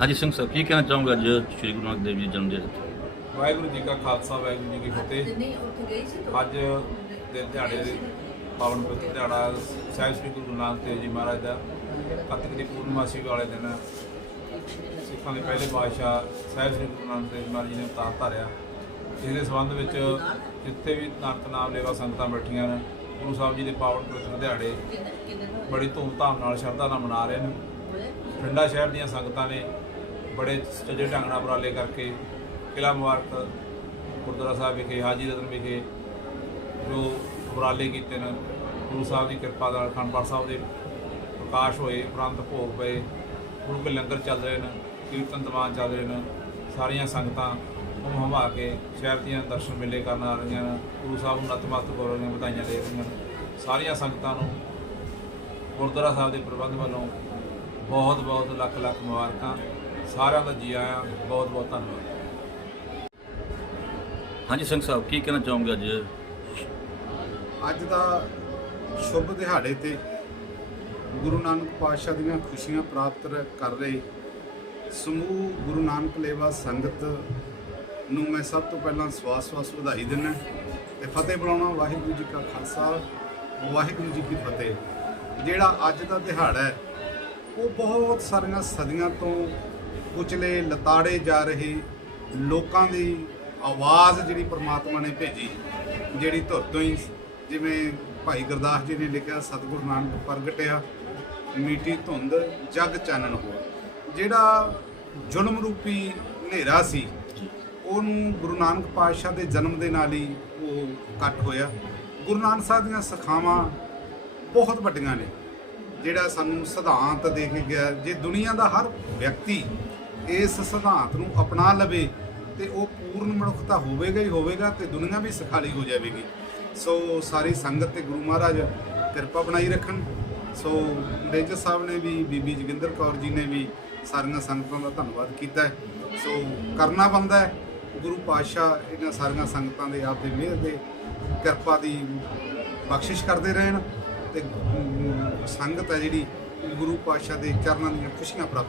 ਹਾਂਜੀ ਸਿੰਘ ਸਾਹਿਬ ਕੀ ਕਹਿਣਾ ਚਾਹੋਗੇ ਅੱਜ ਸ਼੍ਰੀ ਗੁਰੂ ਨਾਨਕ ਦੇਵ ਜੀ ਦੇ ਜਨਮ ਦਿਨ? ਤੇ ਵਾਹਿਗੁਰੂ ਜੀ ਕਾ ਖਾਲਸਾ ਵਾਹਿਗੁਰੂ ਜੀ ਕੀ ਫਤਿਹ। ਅੱਜ ਦੇ ਦਿਹਾੜੇ ਦੇ ਪਾਵਨ ਪਵਿੱਤਰ ਦਿਹਾੜਾ ਸਾਹਿਬ ਸ੍ਰੀ ਗੁਰੂ ਨਾਨਕ ਦੇਵ ਜੀ ਮਹਾਰਾਜ ਦਾ ਕੱਤਕ ਦੀ ਪੂਰਨਮਾਸੀ ਵਾਲੇ ਦਿਨ ਸਿੱਖਾਂ ਦੇ ਪਹਿਲੇ ਬਾਦਸ਼ਾਹ ਸਾਹਿਬ ਸ੍ਰੀ ਗੁਰੂ ਨਾਨਕ ਦੇਵ ਮਹਾਰਾਜ ਜੀ ਨੇ ਅਵਤਾਰ ਧਾਰਿਆ। ਇਸ ਦੇ ਸੰਬੰਧ ਵਿੱਚ ਜਿੱਥੇ ਵੀ ਨਾਨਕ ਨਾਮ ਲੇਵਾ ਸੰਗਤਾਂ ਬੈਠੀਆਂ ਨੇ ਗੁਰੂ ਸਾਹਿਬ ਜੀ ਦੇ ਪਾਵਨ ਪਵਿੱਤਰ ਦਿਹਾੜੇ ਬੜੀ ਧੂਮਧਾਮ ਨਾਲ ਸ਼ਰਧਾ ਨਾਲ ਮਨਾ ਰਹੇ ਨੇ। ਪਿੰਡਾ ਸ਼ਹਿਰ ਦੀਆਂ ਸੰਗਤਾਂ ਨੇ ਬੜੇ ਸੱਜੇ ਢੰਗ ਨਾਲ ਉਪਰਾਲੇ ਕਰਕੇ ਕਿਲਾ ਮੁਬਾਰਕ ਗੁਰਦੁਆਰਾ ਸਾਹਿਬ ਵਿਖੇ, ਹਾਜੀ ਰਤਨ ਵਿਖੇ ਜੋ ਉਪਰਾਲੇ ਕੀਤੇ ਨੇ, ਗੁਰੂ ਸਾਹਿਬ ਦੀ ਕਿਰਪਾ ਨਾਲ ਅਖੰਡ ਸਾਹਿਬ ਦੇ ਪ੍ਰਕਾਸ਼ ਹੋਏ, ਉਪਰੰਤ ਭੋਗ ਪਏ, ਗੁਰੂ ਕੇ ਲੰਗਰ ਚੱਲ ਰਹੇ ਨੇ, ਕੀਰਤਨ ਦੀਵਾਨ ਚੱਲ ਰਹੇ ਨੇ, ਸਾਰੀਆਂ ਸੰਗਤਾਂ ਉਹ ਹਵਾ ਕੇ ਸ਼ਹਿਰ ਦੀਆਂ ਦਰਸ਼ਨ ਮੇਲੇ ਕਰਨ ਆ ਰਹੀਆਂ ਨੇ, ਗੁਰੂ ਸਾਹਿਬ ਨੂੰ ਨਤਮਸਤਕ ਹੋ ਰਹੀਆਂ ਵਧਾਈਆਂ ਦੇ ਰਹੀਆਂ ਨੇ। ਸਾਰੀਆਂ ਸੰਗਤਾਂ ਨੂੰ ਗੁਰਦੁਆਰਾ ਸਾਹਿਬ ਦੇ ਪ੍ਰਬੰਧ ਵੱਲੋਂ ਬਹੁਤ ਬਹੁਤ ਲੱਖ ਲੱਖ ਮੁਬਾਰਕਾਂ। ਸਾਰਿਆਂ ਦਾ ਜੀ ਆਇਆਂ ਬਹੁਤ ਬਹੁਤ ਧੰਨਵਾਦ। ਹਾਂਜੀ ਸਿੰਘ ਸਾਹਿਬ ਕੀ ਕਹਿਣਾ ਚਾਹੋਗੇ ਅੱਜ? ਅੱਜ ਦਾ ਸ਼ੁਭ ਦਿਹਾੜੇ ਤੇ ਗੁਰੂ ਨਾਨਕ ਪਾਤਸ਼ਾਹ ਦੀਆਂ ਖੁਸ਼ੀਆਂ ਪ੍ਰਾਪਤ ਕਰ ਰਹੇ ਸਮੂਹ ਗੁਰੂ ਨਾਨਕ ਲੇਵਾ ਸੰਗਤ ਨੂੰ ਮੈਂ ਸਭ ਤੋਂ ਪਹਿਲਾਂ ਸਵਾਸ-ਸਵਾਸ ਵਧਾਈ ਦਿੰਦਾ ਤੇ ਫਤਿਹ ਬੁਲਾਉਣਾ ਵਾਹਿਗੁਰੂ ਜੀ ਕਾ ਖਾਲਸਾ ਵਾਹਿਗੁਰੂ ਜੀ ਕੀ ਫਤਿਹ। ਜਿਹੜਾ ਅੱਜ ਦਾ ਦਿਹਾੜਾ ਹੈ ਉਹ ਬਹੁਤ ਸਾਰੀਆਂ ਸਦੀਆਂ ਤੋਂ ਕੁਚਲੇ ਲਤਾੜੇ ਜਾ ਰਹੇ ਲੋਕਾਂ ਦੀ ਆਵਾਜ਼ ਜਿਹੜੀ ਪ੍ਰਮਾਤਮਾ ਨੇ ਭੇਜੀ, ਜਿਹੜੀ ਧੁਰ ਤੋਂ ਹੀ ਜਿਵੇਂ ਭਾਈ ਗੁਰਦਾਸ ਜੀ ਨੇ ਲਿਖਿਆ, ਸਤਿਗੁਰੂ ਨਾਨਕ ਪ੍ਰਗਟਿਆ, ਮੀਟੀ ਧੁੰਦ ਜਗ ਚਾਨਣ ਹੋ ਜਿਹੜਾ ਜ਼ੁਲਮ ਰੂਪੀ ਹਨੇਰਾ ਸੀ, ਉਹਨੂੰ ਗੁਰੂ ਨਾਨਕ ਪਾਤਸ਼ਾਹ ਦੇ ਜਨਮ ਦੇ ਨਾਲ ਹੀ ਉਹ ਕੱਟ ਹੋਇਆ। ਗੁਰੂ ਨਾਨਕ ਸਾਹਿਬ ਦੀਆਂ ਸਿੱਖਿਆਵਾਂ ਬਹੁਤ ਵੱਡੀਆਂ ਨੇ, ਜਿਹੜਾ ਸਾਨੂੰ ਸਿਧਾਂਤ ਦੇ ਕੇ ਗਿਆ, ਜੇ ਦੁਨੀਆ ਦਾ ਹਰ ਵਿਅਕਤੀ ਇਸ ਸਿਧਾਂਤ ਨੂੰ ਅਪਣਾ ਲਵੇ ਤੇ ਉਹ ਪੂਰਨ ਮਨੁੱਖਤਾ ਹੋਵੇਗਾ ਹੀ ਹੋਵੇਗਾ ਤੇ ਦੁਨੀਆ ਵੀ ਸੁਖਾਲੀ ਹੋ ਜਾਵੇਗੀ। ਸੋ ਸਾਰੀ ਸੰਗਤ ਤੇ ਗੁਰੂ ਮਹਾਰਾਜ ਕਿਰਪਾ ਬਣਾਈ ਰੱਖਣ। ਸੋ ਮੇਜਰ ਸਾਹਿਬ ਨੇ ਵੀ, ਬੀਬੀ ਜੋਗਿੰਦਰ ਕੌਰ ਜੀ ਨੇ ਵੀ ਸਾਰੀਆਂ ਸੰਗਤਾਂ ਦਾ ਧੰਨਵਾਦ ਕੀਤਾ ਹੈ। ਸੋ ਕਰਨਾ ਬੰਦਾ ਹੈ। ਗੁਰੂ ਪਾਤਸ਼ਾਹ ਇਹਨਾਂ ਸਾਰੀਆਂ ਸੰਗਤਾਂ ਦੇ ਆਪ ਦੇ ਮਿਹਰ ਦੇ ਕਿਰਪਾ ਦੀ ਬਖਸ਼ਿਸ਼ ਕਰਦੇ ਰਹਿਣ ਤੇ ਸੰਗਤ ਹੈ ਜਿਹੜੀ ਗੁਰੂ ਪਾਤਸ਼ਾਹ ਦੇ ਚਰਨਾਂ ਦੀਆਂ ਖੁਸ਼ੀਆਂ ਪ੍ਰਾਪਤ